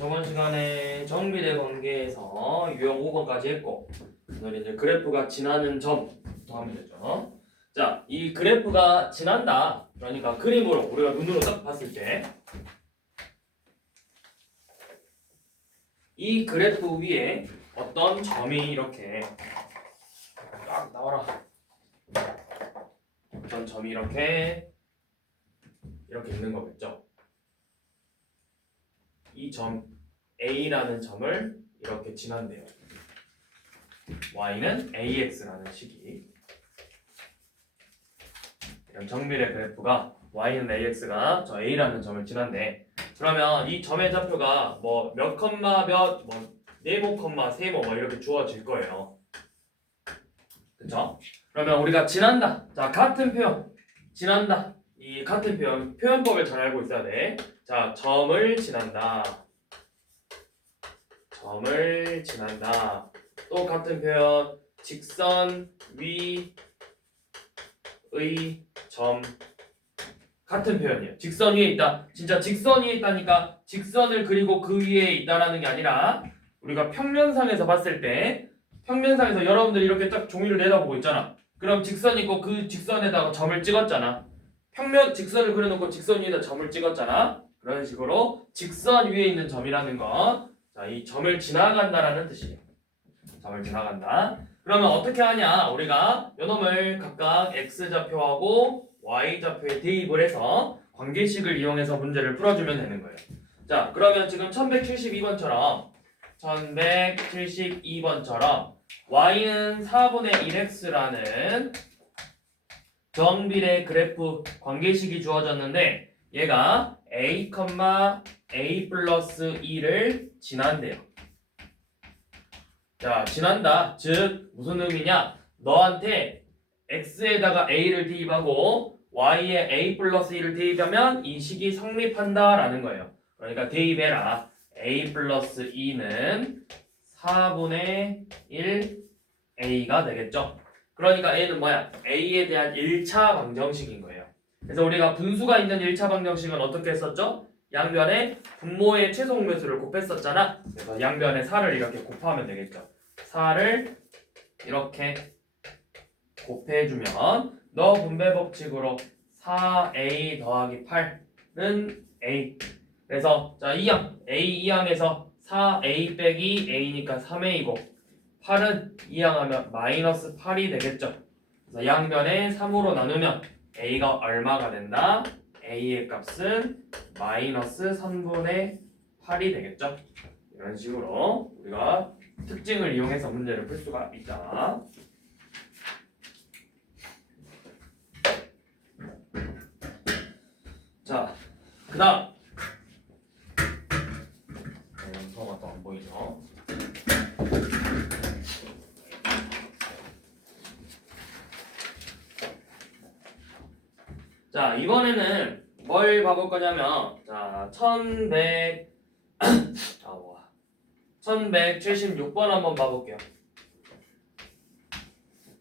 저번 시간에 정비례 관계에서 유형 5번까지 했고 오늘 이제 그래프가 지나는 점부터 하면 되죠. 자, 이 그래프가 지난다. 그러니까 그림으로 우리가 눈으로 딱 봤을 때 이 그래프 위에 어떤 점이 이렇게 딱 나와라. 어떤 점이 이렇게 있는 거겠죠. 이 점 A라는 점을 이렇게 지난대요. Y는 AX라는 식이. 이런 정비례 그래프가 Y는 AX가 저 A라는 점을 지난대. 그러면 이 점의 좌표가 뭐 몇 컴마 몇, 뭐 네모 컴마 세모 뭐 이렇게 주어질 거예요. 그쵸? 그러면 우리가 지난다. 자, 같은 표현. 지난다. 이 같은 표현법을 잘 알고 있어야 돼. 자, 점을 지난다. 점을 지난다. 또 같은 표현. 직선 위의 점. 같은 표현이에요. 직선 위에 있다. 진짜 직선 위에 있다니까 직선을 그리고 그 위에 있다라는 게 아니라 우리가 평면상에서 봤을 때 평면상에서 여러분들이 이렇게 딱 종이를 내다보고 있잖아. 그럼 직선 있고 그 직선에다가 점을 찍었잖아. 평면 직선을 그려놓고 직선 위에다 점을 찍었잖아. 그런 식으로 직선 위에 있는 점이라는 거. 자, 이 점을 지나간다라는 뜻이에요. 점을 지나간다. 그러면 어떻게 하냐? 우리가 요놈을 각각 x좌표하고 y좌표에 대입을 해서 관계식을 이용해서 문제를 풀어주면 되는 거예요. 자, 그러면 지금 1172번처럼 y는 4분의 1x라는 정비례 그래프 관계식이 주어졌는데 얘가 a, a 플러스 2를 지난대요. 자, 지난다. 즉 무슨 의미냐? 너한테 x에다가 a를 대입하고 y에 a 플러스 2를 대입하면 이 식이 성립한다라는 거예요. 그러니까 대입해라. a 플러스 2는 4분의 1 a가 되겠죠. 그러니까 a는 뭐야? a에 대한 1차 방정식인 거예요. 그래서 우리가 분수가 있는 1차 방정식은 어떻게 했었죠? 양변에 분모의 최소 공배수를 곱했었잖아. 그래서 양변에 4를 이렇게 곱하면 되겠죠. 4를 이렇게 곱해주면 너 분배 법칙으로 4a 더하기 8은 a. 그래서 자, 2항 a 2항에서 4a 빼기 a니까 3a고 8은 2항하면 마이너스 8이 되겠죠. 그래서 양변에 3으로 나누면 a가 얼마가 된다? a의 값은 마이너스 3분의 8이 되겠죠. 이런 식으로 우리가 특징을 이용해서 문제를 풀 수가 있다. 자, 그 다음 영서가 또 안 보이죠? 자, 이번에는 뭘 봐볼 거냐면 자, 1176번 한번 봐볼게요.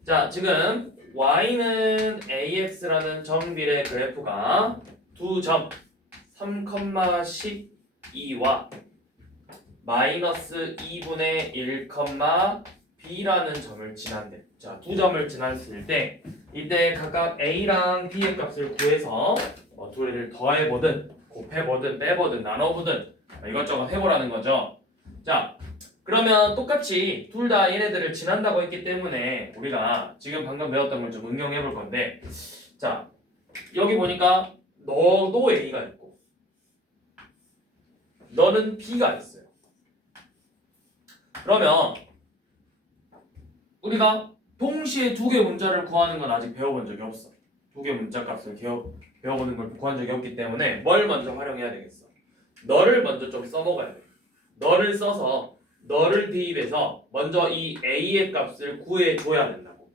자, 지금 y는 ax라는 정비례 그래프가 두 점 3,12와 마이너스 2분의 1, b라는 점을 지난대. 자, 두 점을 지났을 때 이때 각각 a랑 b의 값을 구해서 둘을 더해보든 곱해보든 빼보든 나눠보든 이것저것 해보라는 거죠. 자, 그러면 똑같이 둘 다 얘네들을 지난다고 했기 때문에 우리가 지금 방금 배웠던 걸 좀 응용해 볼 건데, 자, 여기 보니까 너도 a가 있고 너는 b가 있어요. 그러면 우리가 동시에 두 개 문자를 구하는 건 아직 배워본 적이 없어. 두 개 문자 값을 배워보는 걸 구한 적이 없기 때문에 뭘 먼저 활용해야 되겠어? 너를 먼저 좀 써먹어야 돼. 너를 써서 너를 대입해서 먼저 이 a의 값을 구해줘야 된다고.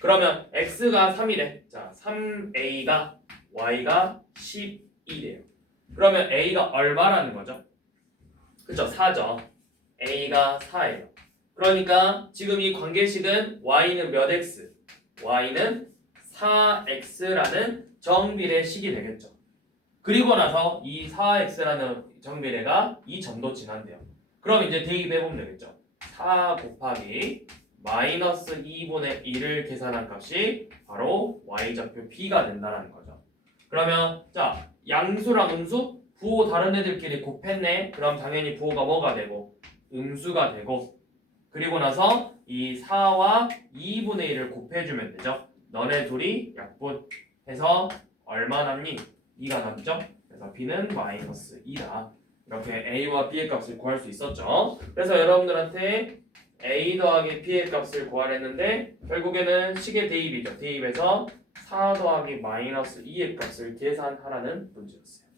그러면 x가 3이래. 자, 3a가 y가 12래요. 그러면 a가 얼마라는 거죠? 그쵸? 4죠. a가 4예요. 그러니까 지금 이 관계식은 y는 몇 x? y는 4x라는 정비례식이 되겠죠. 그리고 나서 이 4x라는 정비례가 이 점도 지난대요. 그럼 이제 대입해보면 되겠죠. 4 곱하기 마이너스 2분의 1을 계산한 값이 바로 y좌표 p가 된다는 거죠. 그러면 자 양수랑 음수 부호 다른 애들끼리 곱했네. 그럼 당연히 부호가 뭐가 되고 음수가 되고 그리고 나서 이 4와 2분의 1을 곱해주면 되죠. 너네 둘이 약분해서 얼마 남니? 2가 남죠. 그래서 b는 마이너스 2다. 이렇게 a와 b의 값을 구할 수 있었죠. 그래서 여러분들한테 a 더하기 b의 값을 구하랬는데 결국에는 식의 대입이죠. 대입해서 4 더하기 마이너스 2의 값을 계산하라는 문제였어요.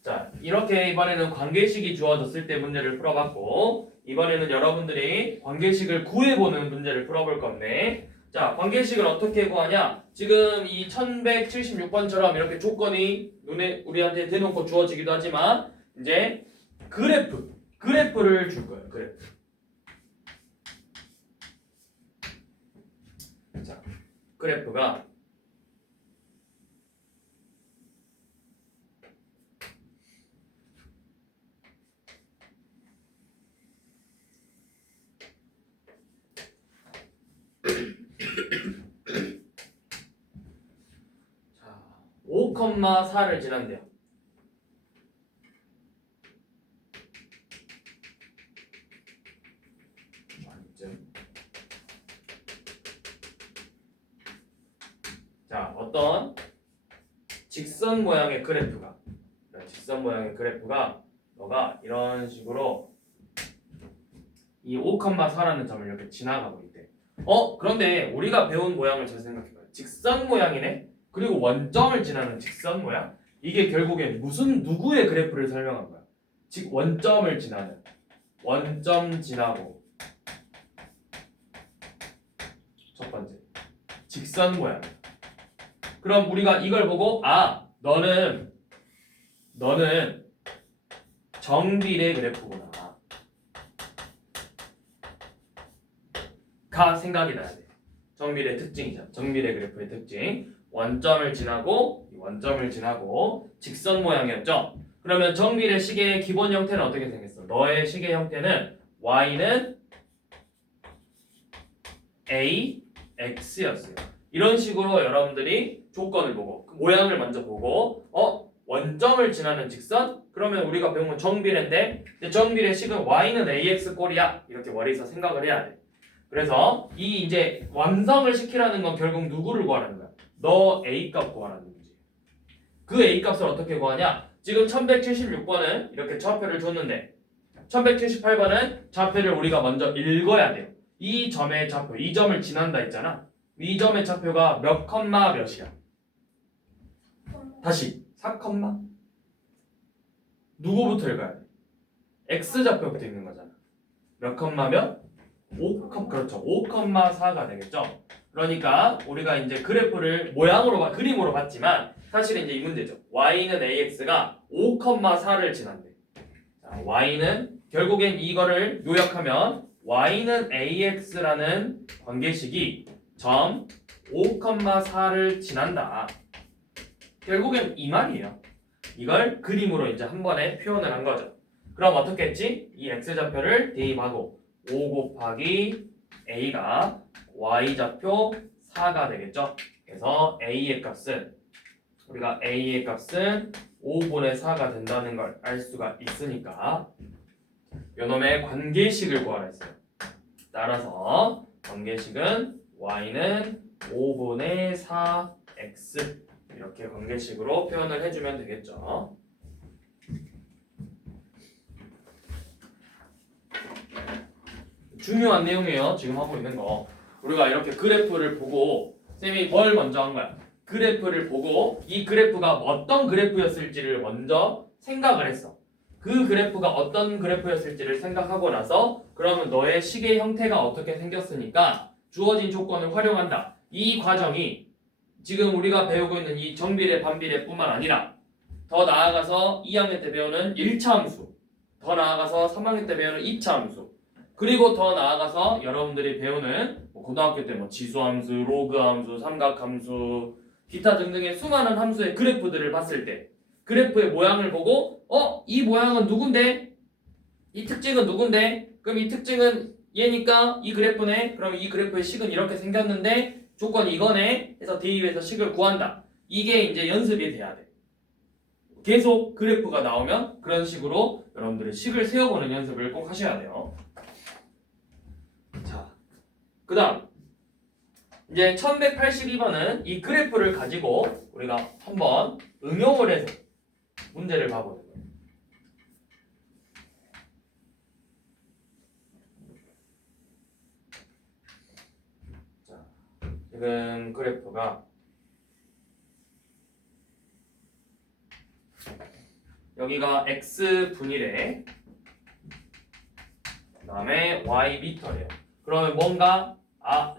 자, 이렇게 이번에는 관계식이 주어졌을 때 문제를 풀어봤고 이번에는 여러분들이 관계식을 구해보는 문제를 풀어볼 건데 자, 관계식을 어떻게 구하냐? 지금 이 1176번처럼 이렇게 조건이 눈에 우리한테 대놓고 주어지기도 하지만 이제 그래프를 줄 거예요. 그래프. 자, 그래프가 자, 5,4를 지난대요. 자, 어떤 직선 모양의 그래프가 너가 이런 식으로 이 5,4라는 점을 이렇게 지나가고 있대. 그런데 우리가 배운 모양을 잘 생각해봐요. 직선 모양이네. 그리고 원점을 지나는 직선 모양. 이게 결국엔 누구의 그래프를 설명한 거야? 즉 원점을 지나는 원점 지나고 첫 번째 직선 모양. 그럼 우리가 이걸 보고 너는 정비례 그래프구나 가 생각이 나야 돼. 정비례 특징이죠. 정비례 그래프의 특징. 원점을 지나고 직선 모양이었죠. 그러면 정비례 시계의 기본 형태는 어떻게 생겼어? 너의 시계 형태는 y는 a, x였어요. 이런 식으로 여러분들이 조건을 보고 모양을 먼저 보고 원점을 지나는 직선? 그러면 우리가 배운 건 정비례인데 정비례 식은 y는 ax 꼴이야. 이렇게 머리에서 생각을 해야 돼. 그래서 이 이제 완성을 시키라는 건 결국 누구를 구하라는 거야? 너 a 값 구하라는 거지. 그 a 값을 어떻게 구하냐? 지금 1176번은 이렇게 좌표를 줬는데 1178번은 좌표를 우리가 먼저 읽어야 돼요. 이 점의 좌표, 이 점을 지난다 했잖아. 이 점의 좌표가 몇 컴마 몇이야? 다시 4 컴마 누구부터 읽어야 돼? x 좌표부터 읽는 거잖아. 몇 컴마 몇? 5, 그렇죠. 5,4가 되겠죠. 그러니까 우리가 이제 그래프를 그림으로 봤지만 사실은 이제 이 문제죠. y는 ax가 5,4를 지난대. 자, y는 결국엔 이거를 요약하면 y는 ax라는 관계식이 점 5,4를 지난다. 결국엔 이 말이에요. 이걸 그림으로 이제 한 번에 표현을 한 거죠. 그럼 어떻게 했지? 이 x좌표를 대입하고 5 곱하기 a가 y좌표 4가 되겠죠. 그래서 a의 값은 5분의 4가 된다는 걸 알 수가 있으니까 요놈의 관계식을 구하라 했어요. 따라서 관계식은 y는 5분의 4x 이렇게 관계식으로 표현을 해주면 되겠죠. 중요한 내용이에요. 지금 하고 있는 거. 우리가 이렇게 그래프를 보고 쌤이 뭘 먼저 한 거야? 그래프를 보고 이 그래프가 어떤 그래프였을지를 먼저 생각을 했어. 그 그래프가 어떤 그래프였을지를 생각하고 나서 그러면 너의 시계 형태가 어떻게 생겼으니까 주어진 조건을 활용한다. 이 과정이 지금 우리가 배우고 있는 이 정비례, 반비례뿐만 아니라 더 나아가서 2학년 때 배우는 1차 함수, 더 나아가서 3학년 때 배우는 2차 함수, 그리고 더 나아가서 여러분들이 배우는 고등학교 때 뭐 지수함수, 로그함수, 삼각함수, 기타 등등의 수많은 함수의 그래프들을 봤을 때 그래프의 모양을 보고 이 모양은 누군데? 이 특징은 누군데? 그럼 이 특징은 얘니까 이 그래프네. 그럼 이 그래프의 식은 이렇게 생겼는데 조건이 이거네. 해서 대입해서 식을 구한다. 이게 이제 연습이 돼야 돼. 계속 그래프가 나오면 그런 식으로 여러분들이 식을 세워보는 연습을 꼭 하셔야 돼요. 자, 그 다음 이제 1182번은 이 그래프를 가지고 우리가 한번 응용을 해서 문제를 봐보는 거예요. 자, 지금 그래프가 여기가 x 분일에 그 다음에 y 미터래요. 그러면 뭔가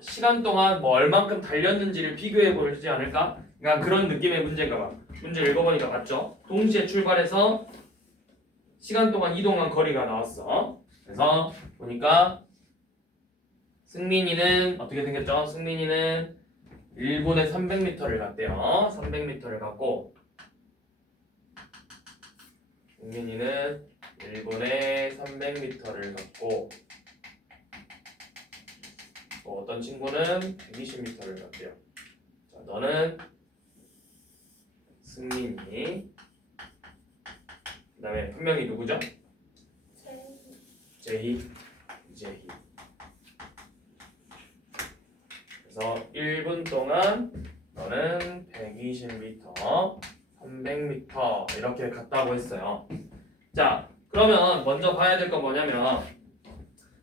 시간 동안 뭐 얼만큼 달렸는지를 비교해 보지 않을까? 그러니까 그런 느낌의 문제인가 봐. 문제 읽어보니까 맞죠? 동시에 출발해서 시간 동안 이동한 거리가 나왔어. 그래서 보니까 승민이는 어떻게 생겼죠? 승민이는 1분에 300m를 갔대요. 300m를 갔고 승민이는 1분에 300m를 갔고 어떤 친구는 120m를 갔대요. 자, 너는 승민이 그 다음에 한 명이 누구죠? 제희. 그래서 1분 동안 너는 120m, 300m 이렇게 갔다고 했어요. 자, 그러면 먼저 봐야 될 건 뭐냐면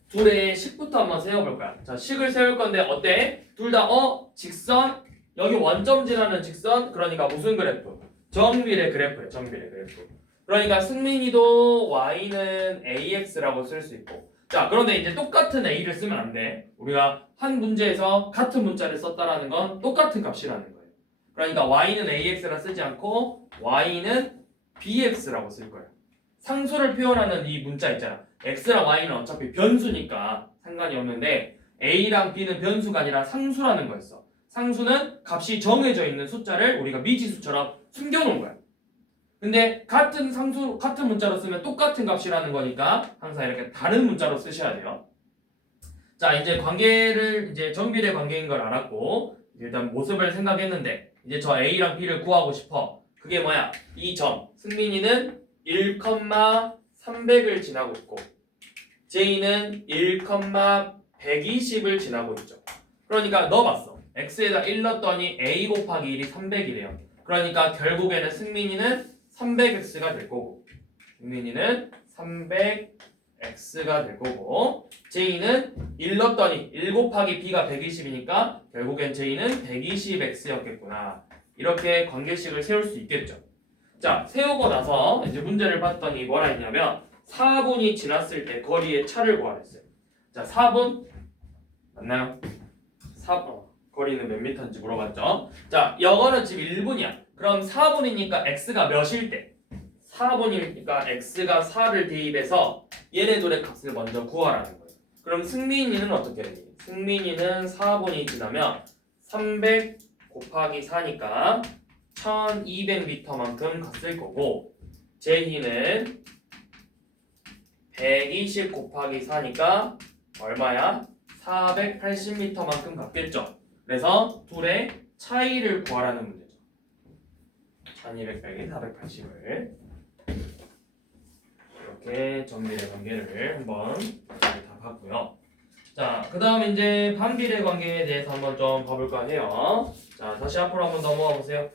둘의 식부터 한번 세워볼 거야. 자, 식을 세울 건데 어때? 둘 다 직선 여기 원점지라는 직선 그러니까 무슨 그래프? 정비례 그래프예요. 정비례 그래프. 그러니까 승민이도 y는 ax라고 쓸 수 있고 자 그런데 이제 똑같은 a를 쓰면 안 돼. 우리가 한 문제에서 같은 문자를 썼다라는 건 똑같은 값이라는 거예요. 그러니까 y는 ax라 쓰지 않고 y는 bx라고 쓸 거예요. 상수를 표현하는 이 문자 있잖아. x랑 y는 어차피 변수니까 상관이 없는데 a랑 b는 변수가 아니라 상수라는 거였어. 상수는 값이 정해져 있는 숫자를 우리가 미지수처럼 숨겨놓은 거야. 근데 같은 상수, 같은 문자로 쓰면 똑같은 값이라는 거니까 항상 이렇게 다른 문자로 쓰셔야 돼요. 자, 이제 관계를 이제 정비례 관계인 걸 알았고 일단 모습을 생각했는데 이제 저 a랑 b를 구하고 싶어. 그게 뭐야? 이 점. 승민이는 1,300을 지나고 있고 j는 1,120을 지나고 있죠. 그러니까 넣어봤어. x에다 1 넣었더니 a 곱하기 1이 300이래요. 그러니까 결국에는 승민이는 300x가 될 거고 승민이는 300x가 될 거고 j는 1 넣었더니 1 곱하기 b가 120이니까 결국엔 j는 120x였겠구나. 이렇게 관계식을 세울 수 있겠죠. 자, 세우고 나서 이제 문제를 봤더니 뭐라 했냐면 4분이 지났을 때 거리의 차를 구하랬어요. 자, 4분 맞나요? 4분 거리는 몇 미터인지 물어봤죠. 자, 이거는 지금 1분이야. 그럼 4분이니까 x가 몇일 때? 4분이니까 x가 4를 대입해서 얘네들의 값을 먼저 구하라는 거예요. 그럼 승민이는 어떻게 되니? 승민이는 4분이 지나면 300 곱하기 4니까 1200m만큼 갔을 거고 제희는 120 곱하기 4니까 얼마야? 480m만큼 갔겠죠. 그래서 둘의 차이를 구하라는 문제죠. 1200 빼기 480을 이렇게 정비례 관계를 한번 다 봤고요. 자, 그 다음 이제 반비례 관계에 대해서 한번 좀 봐볼까 해요. 자, 다시 앞으로 한번 넘어가 보세요.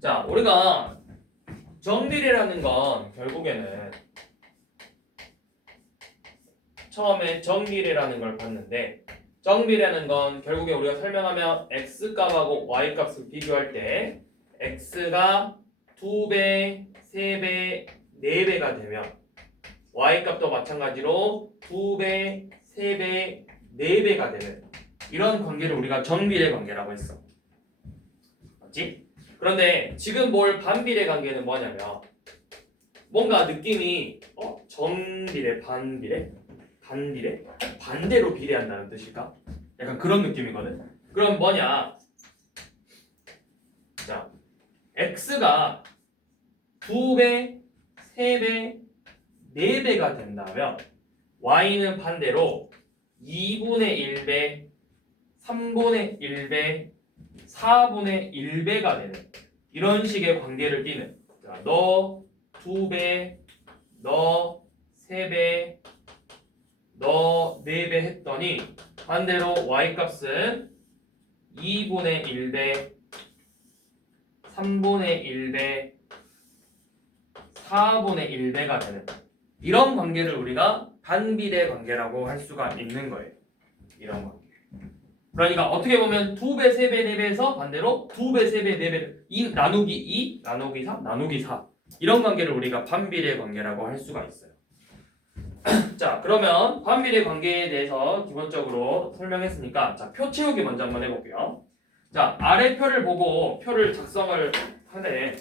자, 우리가 정비례라는 건 결국에는 처음에 정비례라는 걸 봤는데 정비례라는 건 결국에 우리가 설명하면 x값하고 y값을 비교할 때 x가 2배, 3배, 4배가 되면 y값도 마찬가지로 2배, 3배, 4배가 되는 이런 관계를 우리가 정비례 관계라고 했어. 맞지? 그런데 지금 볼 반비례 관계는 뭐냐면 뭔가 느낌이 정비례, 반비례, 반비례, 반대로 비례한다는 뜻일까? 약간 그런 느낌이거든. 그럼 뭐냐? 자, x가 2배, 3배, 4배가 된다면 y는 반대로 2분의 1배, 3분의 1배, 4분의 1배가 되는 이런 식의 관계를 띠는. 자, 너 2배, 너 3배, 너 4배 했더니 반대로 y 값은 2분의 1배, 3분의 1배, 4분의 1배가 되는 이런 관계를 우리가 반비례 관계라고 할 수가 있는 거예요. 이런 관계. 그러니까 어떻게 보면 2배, 3배, 4배에서 반대로 2배, 3배, 4배 이 나누기 2, 나누기 3, 나누기 4 이런 관계를 우리가 반비례 관계라고 할 수가 있어요. 자, 그러면 반비례 관계에 대해서 기본적으로 설명했으니까 자, 표 채우기 먼저 한번 해볼게요. 자, 아래 표를 보고 표를 작성을 하네.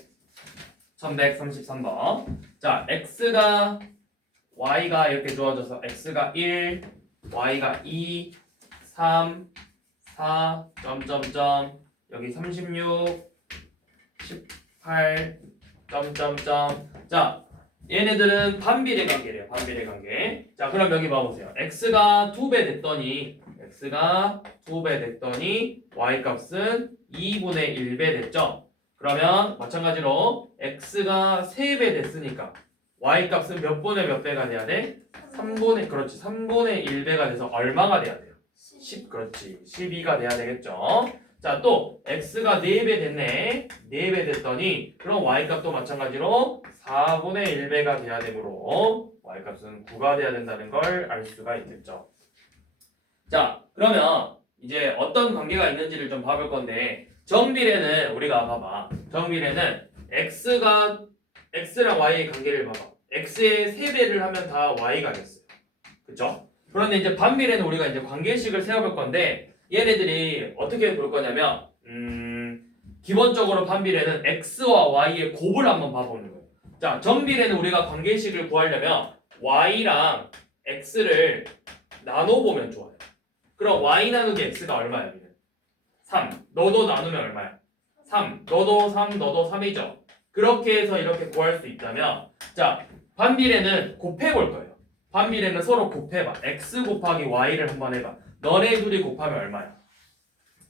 1133번. 자, x가 y가 이렇게 주어져서 x가 1, y가 2, 3, 4, 점점점 여기 36, 18, 점점점. 자, 얘네들은 반비례 관계래요. 반비례 관계. 자, 그럼 여기 봐보세요. x가 2배 됐더니 y 값은 2분의 1배 됐죠? 그러면 마찬가지로 x가 3배 됐으니까 y 값은 몇 분의 몇 배가 돼야 돼? 3분의, 그렇지, 3분의 1배가 돼서 얼마가 돼야 돼요? 10, 그렇지, 12가 돼야 되겠죠? 자, 또 x가 4배 됐네. 4배 됐더니 그럼 y 값도 마찬가지로 4분의 1배가 돼야 되므로 y 값은 9가 돼야 된다는 걸 알 수가 있겠죠. 자, 그러면 이제 어떤 관계가 있는지를 좀 봐볼 건데 정비례는 우리가 봐봐. 정비례는 x랑 y의 관계를 봐봐. x의 3배를 하면 다 y가 됐어요. 그쵸? 그런데 이제 반비례는 우리가 이제 관계식을 세워볼 건데 얘네들이 어떻게 볼 거냐면 기본적으로 반비례는 x와 y의 곱을 한번 봐보는 거예요. 자, 정비례는 우리가 관계식을 구하려면 y랑 x를 나눠보면 좋아요. 그럼 y 나누기 x가 얼마야? 3. 너도 나누면 얼마야? 3. 너도 3, 너도 3이죠. 그렇게 해서 이렇게 구할 수 있다면 자, 반비례는 곱해볼 거예요. 반비례는 서로 곱해봐. x 곱하기 y를 한번 해봐. 너네 둘이 곱하면 얼마야?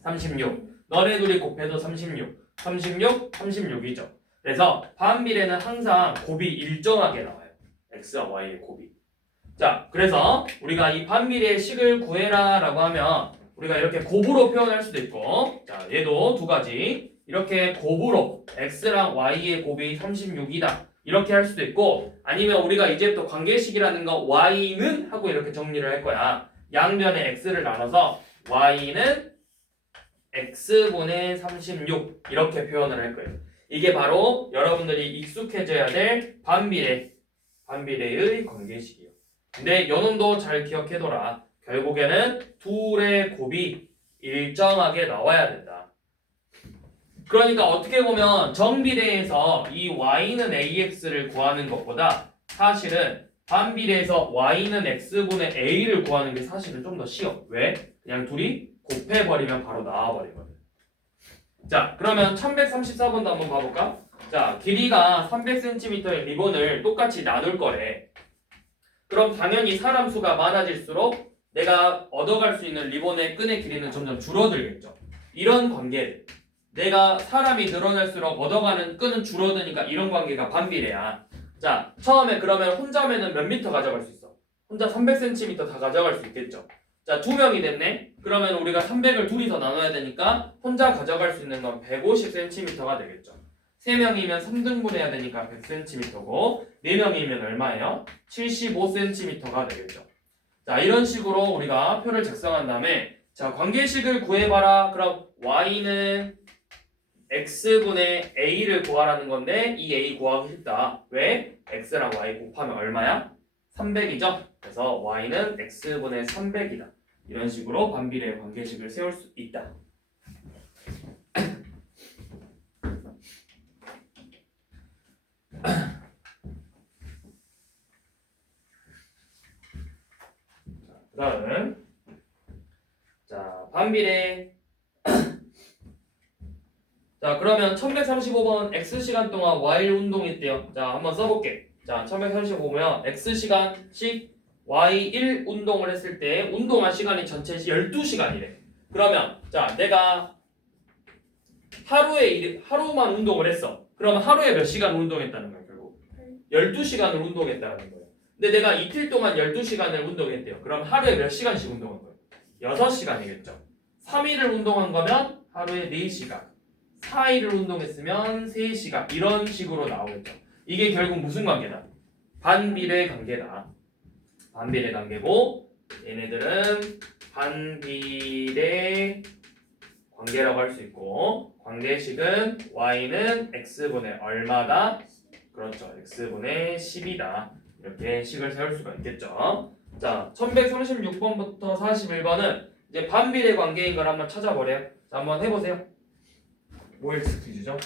36. 너네 둘이 곱해도 36. 36, 36이죠. 그래서 반비례는 항상 곱이 일정하게 나와요. x와 y의 곱이. 자, 그래서 우리가 이 반비례의 식을 구해라 라고 하면 우리가 이렇게 곱으로 표현할 수도 있고 자, 얘도 두 가지 이렇게 곱으로 x랑 y의 곱이 36이다 이렇게 할 수도 있고 아니면 우리가 이제부터 관계식이라는 거 y는 하고 이렇게 정리를 할 거야. 양변에 x를 나눠서 y는 x분의 36 이렇게 표현을 할 거예요. 이게 바로 여러분들이 익숙해져야 될 반비례의 관계식이에요. 근데 요놈도 잘 기억해둬라. 결국에는 둘의 곱이 일정하게 나와야 된다. 그러니까 어떻게 보면 정비례에서 이 y는 ax를 구하는 것보다 사실은 반비례에서 y는 x분의 a를 구하는 게 사실은 좀 더 쉬워. 왜? 그냥 둘이 곱해버리면 바로 나와버리거든. 자, 그러면 1134번도 한번 봐볼까? 자, 길이가 300cm의 리본을 똑같이 나눌 거래. 그럼 당연히 사람 수가 많아질수록 내가 얻어갈 수 있는 리본의 끈의 길이는 점점 줄어들겠죠. 이런 관계, 내가 사람이 늘어날수록 얻어가는 끈은 줄어드니까 이런 관계가 반비례야. 자, 처음에 그러면 혼자면은 몇 미터 가져갈 수 있어? 혼자 300cm 다 가져갈 수 있겠죠. 자, 2명이 됐네? 그러면 우리가 300을 둘이서 나눠야 되니까 혼자 가져갈 수 있는 건 150cm가 되겠죠. 3명이면 3등분 해야 되니까 100cm고 4명이면 얼마예요? 75cm가 되겠죠. 자, 이런 식으로 우리가 표를 작성한 다음에 자, 관계식을 구해봐라. 그럼 y는 x분의 a를 구하라는 건데 이 a 구하기 쉽다. 왜? x랑 y 곱하면 얼마야? 300이죠? 그래서 y는 x분의 300이다. 이런 식으로 반비례 관계식을 세울 수 있다. 그 다음 자 반비례 자 그러면 1135번 X시간 동안 Y일 운동했대요. 자 한번 써볼게. 자 1135면 X시간씩 Y1 운동을 했을 때 운동한 시간이 전체 12시간이래. 그러면 자 내가 하루만 운동을 했어. 그러면 하루에 몇 시간 운동했다는 거야 결국? 12시간을 운동했다는 거예요. 근데 내가 이틀 동안 12시간을 운동했대요. 그럼 하루에 몇 시간씩 운동한 거예요? 6시간이겠죠. 3일을 운동한 거면 하루에 4시간. 4일을 운동했으면 3시간. 이런 식으로 나오겠죠. 이게 결국 무슨 관계다? 반비례 관계다. 반비례 관계고 얘네들은 반비례 관계라고 할 수 있고 관계식은 y는 x분의 얼마다? 그렇죠. x분의 10이다. 이렇게 식을 세울 수가 있겠죠. 자, 1136번부터 41번은 이제 반비례 관계인 걸 한번 찾아보래요. 자, 한번 해보세요. OX 퀴즈죠.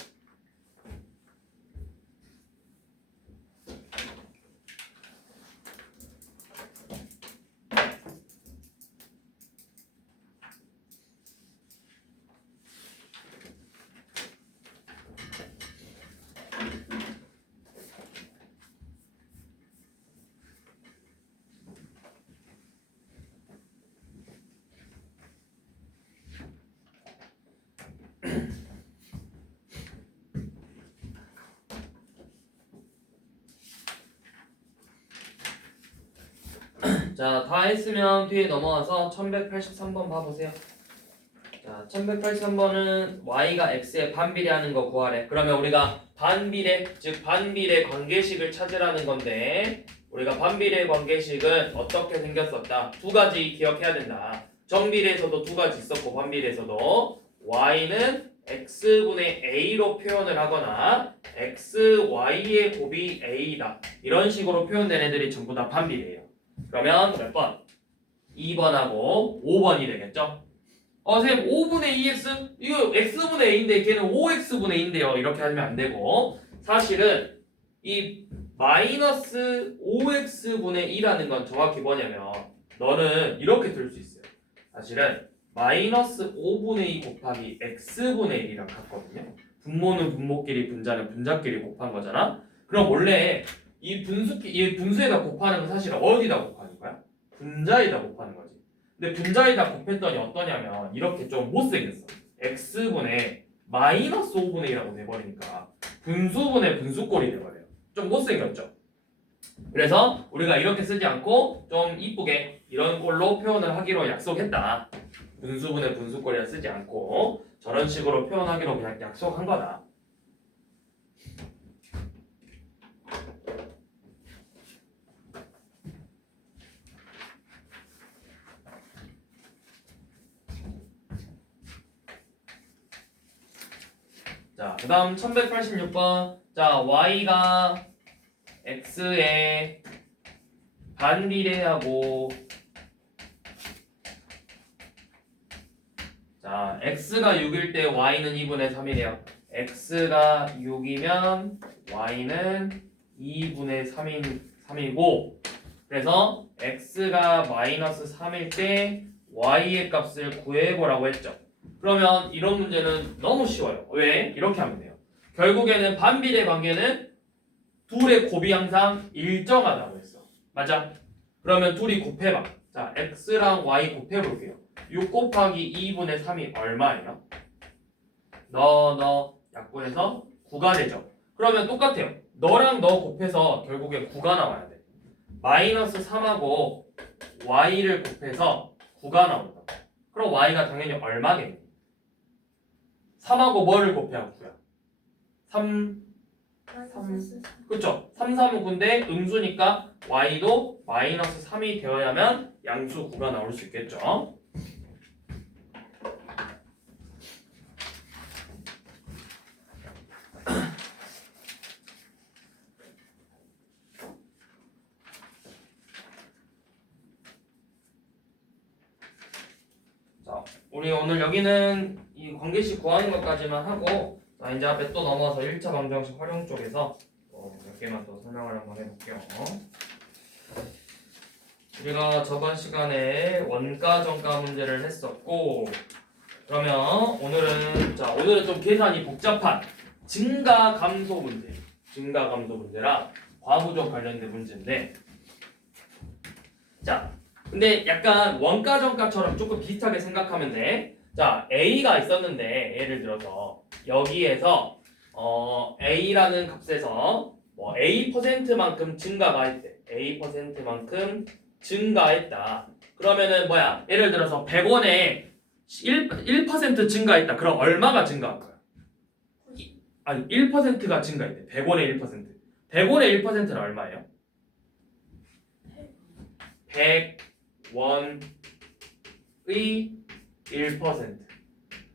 자, 다 했으면 뒤에 넘어와서 1183번 봐보세요. 자, 1183번은 y가 x에 반비례하는 거 구하래. 그러면 우리가 반비례, 즉 반비례 관계식을 찾으라는 건데 우리가 반비례 관계식은 어떻게 생겼었다? 두 가지 기억해야 된다. 정비례에서도 두 가지 있었고 반비례에서도 y는 x분의 a로 표현을 하거나 x, y의 곱이 a다. 이런 식으로 표현된 애들이 전부 다 반비례예요. 그러면 몇 번? 2번하고 5번이 되겠죠? 선생님 5분의 2x? 이거 x분의 a인데 걔는 5x분의 a인데요. 이렇게 하면 안 되고 사실은 이 마이너스 5x분의 2라는 건 정확히 뭐냐면 너는 이렇게 들 수 있어요. 사실은 마이너스 5분의 2 곱하기 x분의 1이랑 같거든요. 분모는 분모끼리 분자는 분자끼리 곱한 거잖아. 그럼 원래 이 분수에다 곱하는 건 사실 어디다 곱하는 거야? 분자에다 곱하는 거지. 근데 분자에다 곱했더니 어떠냐면 이렇게 좀 못생겼어. x분의 마이너스 5분의 1이라고 돼버리니까 분수분의 분수꼴이 돼버려요. 좀 못생겼죠? 그래서 우리가 이렇게 쓰지 않고 좀 이쁘게 이런 꼴로 표현을 하기로 약속했다. 분수분의 분수꼴이라 쓰지 않고 저런 식으로 표현하기로 그냥 약속한 거다. 자, 그 다음 1186번. 자, y가 x에 반비례하고 자, x가 6일 때 y는 2분의 3이래요. x가 6이면 y는 2분의 3이고 그래서 x가 마이너스 3일 때 y의 값을 구해보라고 했죠. 그러면 이런 문제는 너무 쉬워요. 왜? 이렇게 하면 돼요. 결국에는 반비례 관계는 둘의 곱이 항상 일정하다고 했어. 맞아? 그러면 둘이 곱해봐. 자, x랑 y 곱해볼게요. 6 곱하기 2분의 3이 얼마예요? 너 약분해서 9가 되죠. 그러면 똑같아요. 너랑 너 곱해서 결국에 9가 나와야 돼. 마이너스 3하고 y를 곱해서 9가 나온다. 그럼 y가 당연히 얼마겠니? 3하고 뭐를 곱해야 9야? 3 그쵸? 3, 3은 9인데 음수니까 y도 마이너스 3이 되어야만 양수 9가 나올 수 있겠죠. 우리 오늘 여기는 이 관계식 구하는 것까지만 하고 자 이제 앞에 또 넘어서 1차 방정식 활용 쪽에서 몇 개만 더 설명을 한번 해볼게요. 우리가 저번 시간에 원가 정가 문제를 했었고 그러면 오늘은 좀 계산이 복잡한 증가 감소 문제라 과부족 관련된 문제인데 자 근데 약간 원가 정가처럼 조금 비슷하게 생각하면 돼. 자 A가 있었는데 예를 들어서 여기에서 A라는 값에서 뭐 A%만큼 증가가 했대. A%만큼 증가했다. 그러면은 뭐야? 예를 들어서 100원에 1% 증가했다. 그럼 얼마가 증가할 거야? 아니 1%가 증가했대. 100원에 1%. 100원의 1%는 얼마예요? 100원의 1%.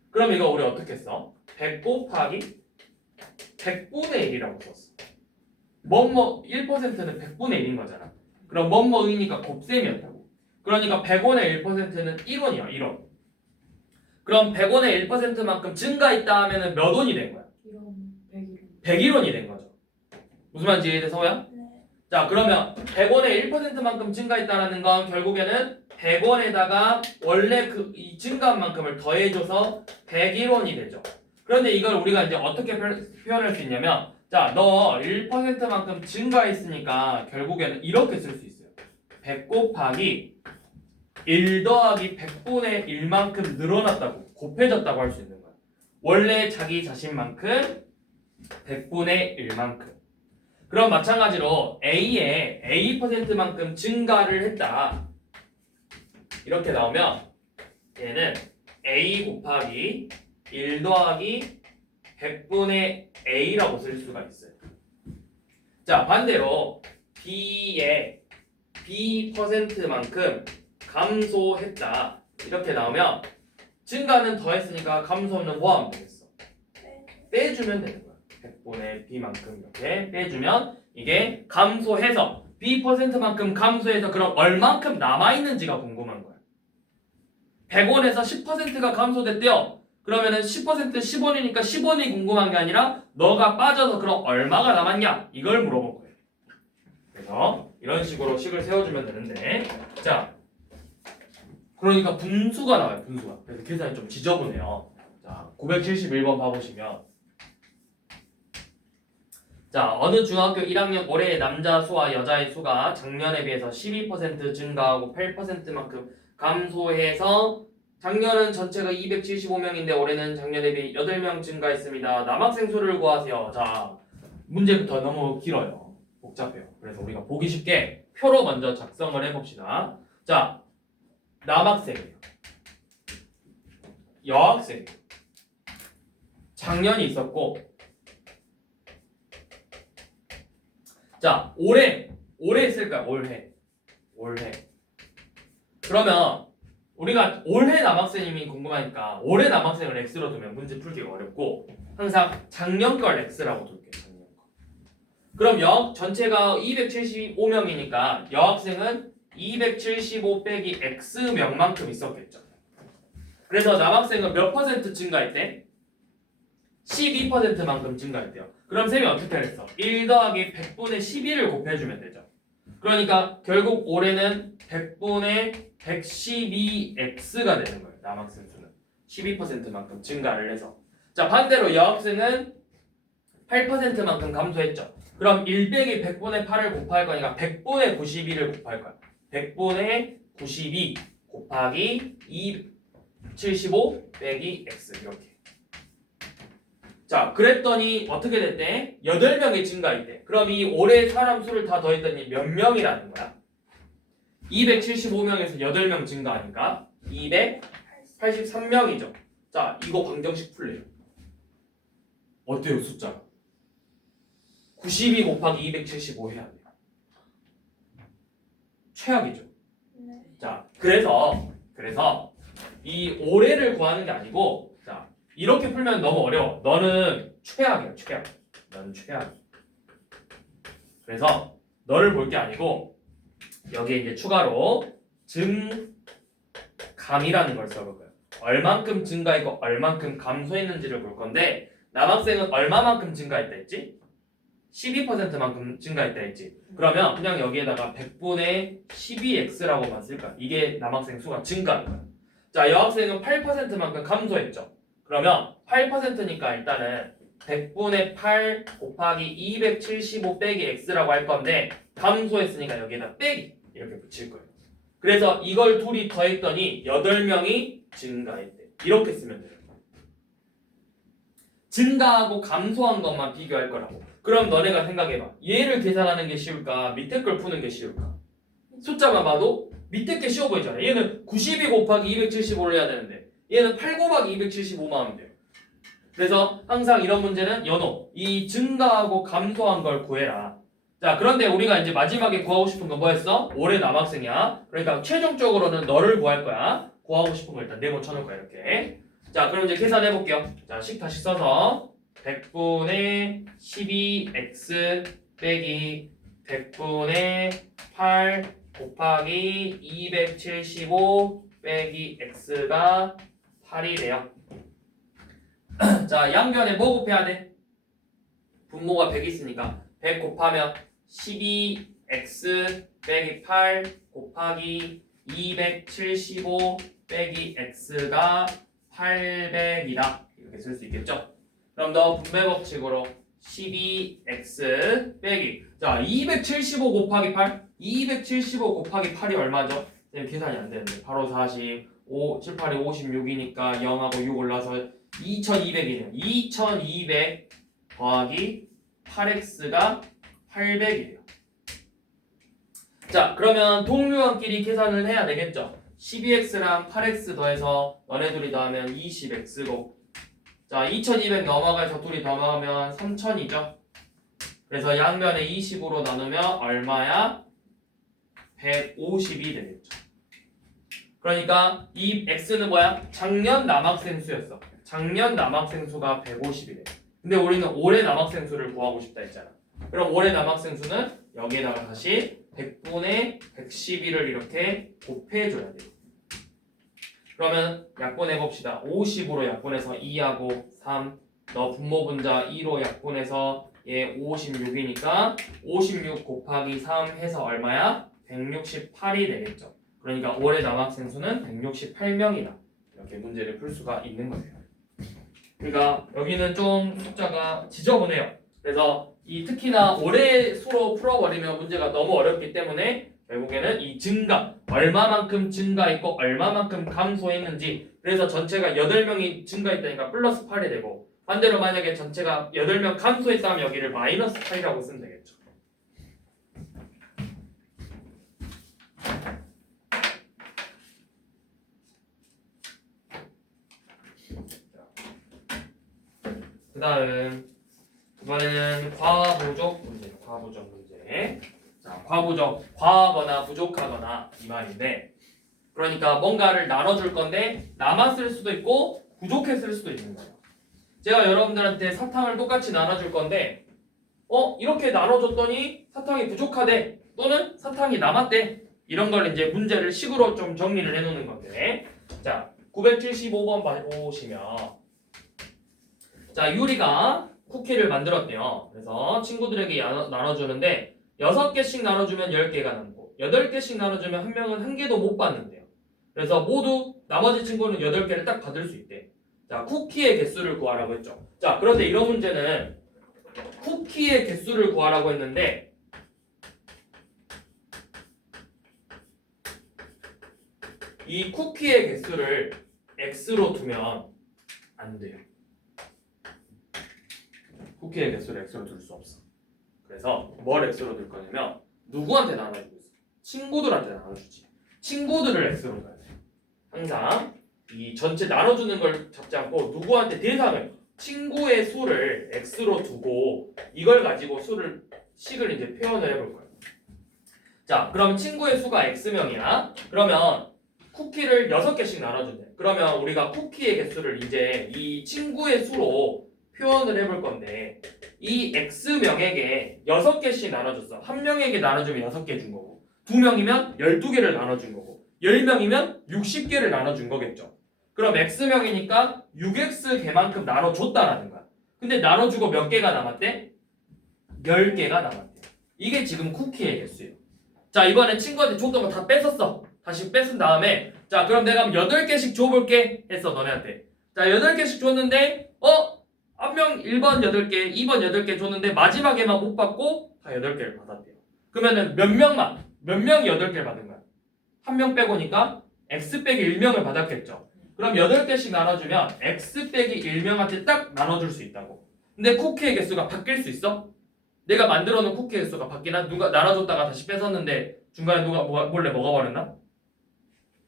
그럼 이거 우리 어떻게 써? 100 곱하기 100분의 1이라고 썼어. 1%는 100분의 1인 거잖아. 그럼 뭐뭐이니까 곱셈이었다고. 그러니까 100원의 1%는 1원이야. 1원. 그럼 100원의 1%만큼 증가했다 하면은 몇 원이 된 거야? 100원. 101원이 된 거죠. 무슨 말인지 이해돼 서우야? 네. 자 그러면 100원의 1%만큼 증가했다는 건 결국에는 100원에다가 원래 이 증가한 만큼을 더해줘서 101원이 되죠. 그런데 이걸 우리가 이제 어떻게 표현할 수 있냐면 자 너 1%만큼 증가했으니까 결국에는 이렇게 쓸 수 있어요. 100 곱하기 1 더하기 100분의 1만큼 늘어났다고 곱해졌다고 할 수 있는 거야. 원래 자기 자신만큼 100분의 1만큼. 그럼 마찬가지로 A에 A%만큼 증가를 했다. 이렇게 나오면 얘는 A 곱하기 1 더하기 100분의 A라고 쓸 수가 있어요. 자 반대로 B에 B%만큼 감소했다. 이렇게 나오면 증가는 더했으니까 감소는 뭐 하면 되겠어? 빼주면 되는 거야. 100분의 B만큼 이렇게 빼주면 이게 감소해서 B%만큼 감소해서 그럼 얼만큼 남아있는지가 궁금한 거야. 100원에서 10%가 감소됐대요. 그러면은 10% 10원이니까 10원이 궁금한 게 아니라 너가 빠져서 그럼 얼마가 남았냐? 이걸 물어볼 거예요. 그래서 이런 식으로 식을 세워주면 되는데 자 그러니까 분수가 나와요. 분수가. 그래서 계산이 좀 지저분해요. 자 971번 봐보시면 자 어느 중학교 1학년 올해 남자 수와 여자의 수가 작년에 비해서 12% 증가하고 8%만큼 감소해서 작년은 전체가 275명인데 올해는 작년에 비해 8명 증가했습니다. 남학생 수를 구하세요. 자 문제부터 너무 길어요. 복잡해요. 그래서 우리가 보기 쉽게 표로 먼저 작성을 해봅시다. 자 남학생이에요. 여학생이에요. 작년이 있었고 자 올해 쓸까요? 올해 그러면 우리가 올해 남학생님이 궁금하니까 올해 남학생을 X로 두면 문제 풀기가 어렵고 항상 작년 걸 X라고 둘게요. 작년 거. 그럼 전체가 275명이니까 여학생은 275 빼기 X명만큼 있었겠죠. 그래서 남학생은 몇 퍼센트 증가했대? 12%만큼 증가했대요. 그럼 쌤이 어떻게 했어? 1 더하기 100분의 12를 곱해주면 되죠. 그러니까 결국 올해는 100분의 112x가 되는 거예요. 남학생 수는 12%만큼 증가를 해서. 자 반대로 여학생은 8%만큼 감소했죠. 그럼 1 빼기 100분의 8을 곱할 거니까 100분의 92를 곱할 거야. 100분의 92 곱하기 275 빼기 x 이렇게. 자 그랬더니 어떻게 됐대? 8명이 증가했대. 그럼 이 올해 사람 수를 다 더했더니 몇 명이라는 거야? 275명에서 8명 증가하니까 283명이죠. 자 이거 방정식 풀래요. 어때요 숫자? 92 곱하기 275 해야 돼요. 최악이죠. 네. 자 그래서 이 올해를 구하는 게 아니고 자 이렇게 풀면 너무 어려워. 너는 최악이야, 최악. 너는 최악. 그래서 너를 볼 게 아니고 여기에 이제 추가로 증감이라는 걸 써볼 거예요. 얼만큼 증가했고 얼만큼 감소했는지를 볼 건데 남학생은 얼마만큼 증가했다 했지? 12%만큼 증가했다 했지. 그러면 그냥 여기에다가 100분의 12x라고 봤을 거야. 이게 남학생 수가 증가한 거야. 자, 여학생은 8%만큼 감소했죠. 그러면 8%니까 일단은 100분의 8 곱하기 275 빼기 x라고 할 건데 감소했으니까 여기에다 빼기 이렇게 붙일 거예요. 그래서 이걸 둘이 더했더니 8명이 증가했대. 이렇게 쓰면 돼요. 증가하고 감소한 것만 비교할 거라고. 그럼 너네가 생각해봐. 얘를 계산하는 게 쉬울까? 밑에 걸 푸는 게 쉬울까? 숫자만 봐도 밑에 게 쉬워 보이잖아. 얘는 92 곱하기 275를 해야 되는데 얘는 8 곱하기 275만 하면 돼요. 그래서 항상 이런 문제는 연호 이 증가하고 감소한 걸 구해라. 자, 그런데 우리가 이제 마지막에 구하고 싶은 건 뭐였어? 올해 남학생이야. 그러니까 최종적으로는 너를 구할 거야. 구하고 싶은 거 일단 네모 쳐놓을 거야 이렇게. 자, 그럼 이제 계산해 볼게요. 자, 식 다시 써서 100분의 12x 빼기 100분의 8 곱하기 275 빼기 x가 8이래요. 자, 양변에 뭐 곱해야 돼? 분모가 100 있으니까 100 곱하면 12x 빼기 8 곱하기 275 빼기 x가 800이다. 이렇게 쓸 수 있겠죠? 그럼 너 분배 법칙으로 12x 빼기 자 275 곱하기 8 275 곱하기 8이 얼마죠? 계산이 안 되는데 바로 40 5, 7, 8이 56이니까 0하고 6 올라서 2200이네요. 2200 더하기 8x가 800이에요. 자, 그러면 동류원끼리 계산을 해야 되겠죠. 12x랑 8x 더해서 너네 둘이 더하면 20x고 자, 2200 넘어가서 둘이 넘어가면 3000이죠. 그래서 양변에 20으로 나누면 얼마야? 150이 되겠죠. 그러니까 이 x는 뭐야? 작년 남학생 수였어. 작년 남학생 수가 150이래. 근데 우리는 올해 남학생 수를 구하고 싶다 했잖아. 그럼 올해 남학생 수는 여기에다가 다시 100분의 112를 이렇게 곱해줘야 돼요. 그러면 약분해봅시다. 50으로 약분해서 2하고 3 너 분모분자 2로 약분해서 얘 56이니까 56 곱하기 3 해서 얼마야? 168이 되겠죠. 그러니까 올해 남학생 수는 168명이다. 이렇게 문제를 풀 수가 있는 거예요. 그러니까 여기는 좀 숫자가 지저분해요. 그래서 이 특히나 올해 수로 풀어버리면 문제가 너무 어렵기 때문에 결국에는 이 증가, 얼마만큼 증가했고 얼마만큼 감소했는지 그래서 전체가 8명이 증가했다니까 플러스 8이 되고 반대로 만약에 전체가 8명 감소했다면 여기를 마이너스 8이라고 쓰면 되겠죠. 그 다음 이번에는 과부족 문제. 과부족 문제. 자, 과부족, 과하거나 부족하거나 이 말인데 그러니까 뭔가를 나눠줄 건데 남았을 수도 있고 부족했을 수도 있는 거예요. 제가 여러분들한테 사탕을 똑같이 나눠줄 건데 이렇게 나눠줬더니 사탕이 부족하대 또는 사탕이 남았대 이런 걸 이제 문제를 식으로 좀 정리를 해놓는 건데 자 975번 보시면 자, 유리가 쿠키를 만들었대요. 그래서 친구들에게 나눠주는데 6개씩 나눠주면 10개가 남고 8개씩 나눠주면 한 명은 한 개도 못 받는데요. 그래서 모두 나머지 친구는 8개를 딱 받을 수 있대. 자, 쿠키의 개수를 구하라고 했죠. 자, 그런데 이런 문제는 쿠키의 개수를 구하라고 했는데 이 쿠키의 개수를 x로 두면 안 돼요. 쿠키의 개수를 x로 둘 수 없어. 그래서 뭘 x로 둘 거냐면 누구한테 나눠주고 있어? 친구들한테 나눠주지. 친구들을 x로 둬야 돼. 항상 이 전체 나눠주는 걸 잡지 않고 누구한테 대상을 친구의 수를 x로 두고 이걸 가지고 식을 이제 표현을 해볼 거예요. 자, 그럼 친구의 수가 x명이야. 그러면 쿠키를 6개씩 나눠준대. 그러면 우리가 쿠키의 개수를 이제 이 친구의 수로 표현을 해볼 건데 이 x명에게 6개씩 나눠줬어. 한 명에게 나눠주면 6개 준 거고 2명이면 12개를 나눠준 거고 10명이면 60개를 나눠준 거겠죠. 그럼 x명이니까 6x 개만큼 나눠줬다라는 거야. 근데 나눠주고 몇 개가 남았대? 10개가 남았대. 이게 지금 쿠키의 개수예요. 자, 이번에 친구한테 줬던 거 다 뺏었어. 다시 뺏은 다음에 자, 그럼 내가 8개씩 줘볼게 했어, 너네한테. 자, 8개씩 줬는데 한 명 1번 8개, 2번 8개 줬는데 마지막에만 못 받고 다 8개를 받았대요. 그러면은 몇 명이 8개를 받은 거야? 한 명 빼고니까 x 빼기 1명을 받았겠죠. 그럼 8개씩 나눠주면 x 빼기 1명한테 딱 나눠줄 수 있다고. 근데 쿠키의 개수가 바뀔 수 있어? 내가 만들어 놓은 쿠키의 개수가 바뀌나? 누가 나눠줬다가 다시 뺏었는데 중간에 누가 몰래 먹어버렸나?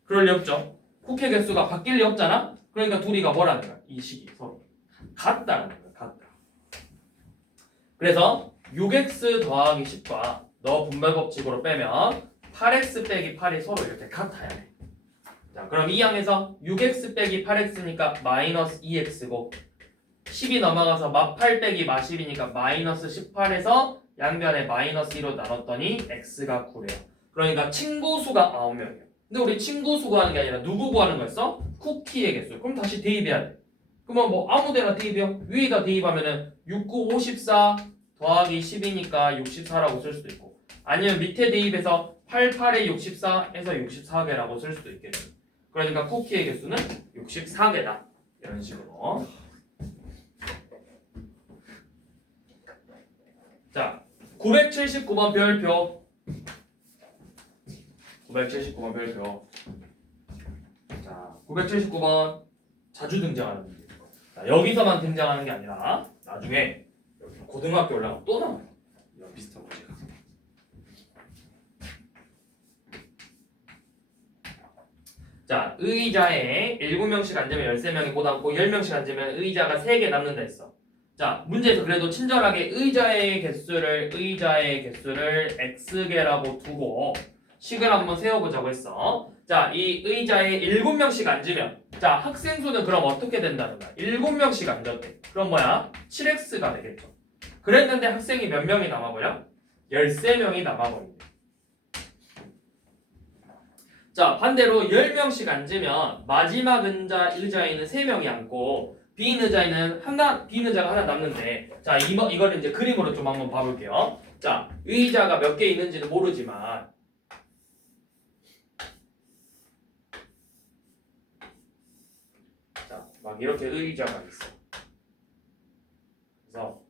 그럴 리 없죠. 쿠키의 개수가 바뀔 리 없잖아? 그러니까 둘이가 뭐라는 거야? 이 식이 서로 같다는 거야. 같다. 그래서 6x 더하기 10과 너 분배 법칙으로 빼면 8x 빼기 8이 서로 이렇게 같아야 돼. 자, 그럼 이 항에서 6x 빼기 8x니까 마이너스 2x고 10이 넘어가서 마8 빼기 마10이니까 마이너스 18에서 양변에 마이너스 2로 나눴더니 x가 9래요. 그러니까 친구수가 9명이에요. 근데 우리 친구수 구하는 게 아니라 누구 구하는 거였어? 쿠키의 개수. 그럼 다시 대입해야 돼. 그러면 뭐 아무데나 대입해요. 위에다 대입하면은 6, 9, 54 더하기 10이니까 64라고 쓸 수도 있고 아니면 밑에 대입해서 88에 64에서 64개라고 쓸 수도 있겠죠. 그러니까 쿠키의 개수는 64개다. 이런 식으로. 자, 979번 별표. 979번 별표. 자, 979번 자주 등장하는 문제. 자, 여기서만 등장하는 게 아니라 나중에 여기 고등학교 올라가면 또 나와요. 이런 비슷한 문제가. 자, 의자에 7명씩 앉으면 13명이 못 앉고 10명씩 앉으면 의자가 3개 남는다 했어. 자, 문제에서 그래도 친절하게 의자의 개수를 x개라고 두고 식을 한번 세워보자고 했어. 자, 이 의자에 7명씩 앉으면 자, 학생 수는 그럼 어떻게 된다는 거야? 7명씩 앉았대. 그럼 뭐야? 7x가 되겠죠. 그랬는데 학생이 몇 명이 남아버려? 13명이 남아버린대. 자, 반대로 10명씩 앉으면 마지막 의자에는 3명이 앉고 빈 의자가 하나 남는데 자, 이거를 이제 그림으로 좀 한번 봐볼게요. 자, 의자가 몇 개 있는지는 모르지만 자, 막 이렇게 의자가 있어. 그래서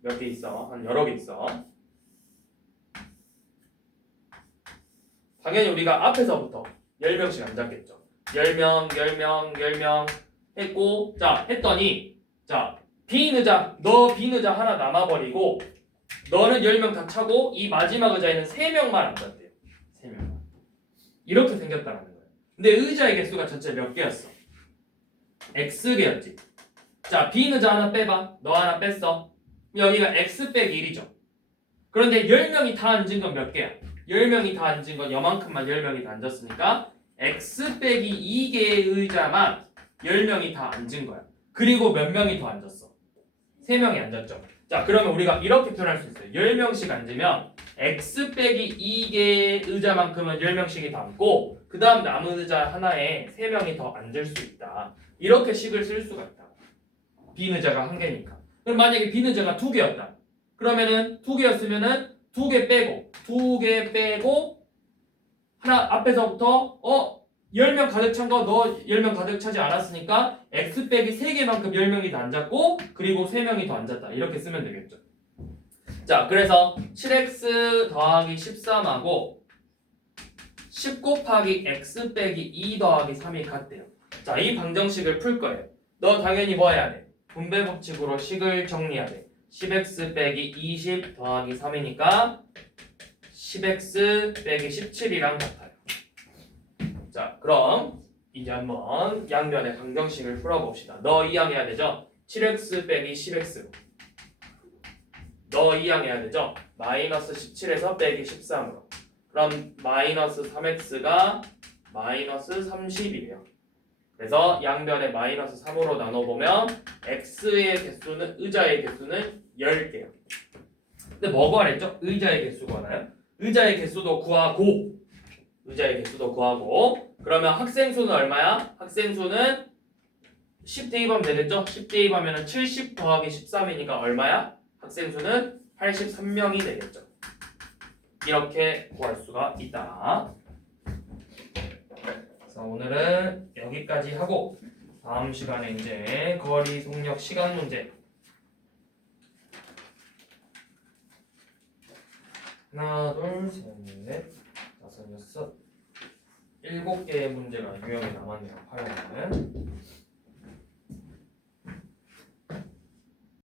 몇 개 있어? 한 여러 개 있어. 당연히 우리가 앞에서부터 10명씩 앉았겠죠. 10명 했고 자, 했더니 자, 빈 의자 하나 남아버리고 너는 10명 다 차고 이 마지막 의자에는 3명만 앉았대요. 3명만. 이렇게 생겼다는 거예요. 근데 의자의 개수가 전체 몇 개였어? x개였지. 자, 빈 의자 하나 빼봐. 너 하나 뺐어. 여기가 x 빼기 1이죠. 그런데 10명이 다 앉은 건 몇 개야? 10명이 다 앉은 건 여만큼만 10명이 다 앉았으니까 x 빼기 2개의 의자만 10명이 다 앉은 거야. 그리고 몇 명이 더 앉았어? 3명이 앉았죠. 자, 그러면 우리가 이렇게 표현할 수 있어요. 10명씩 앉으면 x 빼기 2개의 의자만큼은 10명씩이 더 앉고 그 다음 남은 의자 하나에 3명이 더 앉을 수 있다. 이렇게 식을 쓸 수가 있다. 빈 의자가 1개니까. 그럼 만약에 빈 의자가 2개였다. 그러면은 2개였으면은 2개 빼고 하나 앞에서부터 10명 가득 찬 거 너 10명 가득 차지 않았으니까 x 빼기 3개만큼 10명이 더 앉았고 그리고 3명이 더 앉았다. 이렇게 쓰면 되겠죠. 자, 그래서 7x 더하기 13하고 10 곱하기 x 빼기 2 더하기 3이 같대요. 자, 이 방정식을 풀 거예요. 너 당연히 뭐 해야 돼? 분배 법칙으로 식을 정리해야 돼. 10x 빼기 20 더하기 3이니까 10x 빼기 17이랑 같아요. 자, 그럼 이제 한번 양변의 방정식을 풀어봅시다. 너 이항해야 되죠? 7x 빼기 10x로. 너 이항해야 되죠? 마이너스 17에서 빼기 13으로. 그럼 마이너스 3x가 마이너스 30이래요. 그래서 양변에 마이너스 3으로 나눠보면 x의 개수는 의자의 개수는 10개요. 근데 뭐 구하랬죠? 의자의 개수 구하나요? 의자의 개수도 구하고 그러면 학생 수는 얼마야? 학생 수는 10 대입하면 되겠죠? 10 대입하면 70 더하기 13이니까 얼마야? 학생 수는 83명이 되겠죠. 이렇게 구할 수가 있다. 그래서 오늘은 여기까지 하고 다음 시간에 이제 거리 속력 시간 문제 하나 둘셋넷 다섯 여섯 7개의 문제가 유형이 남았네요. 8월에는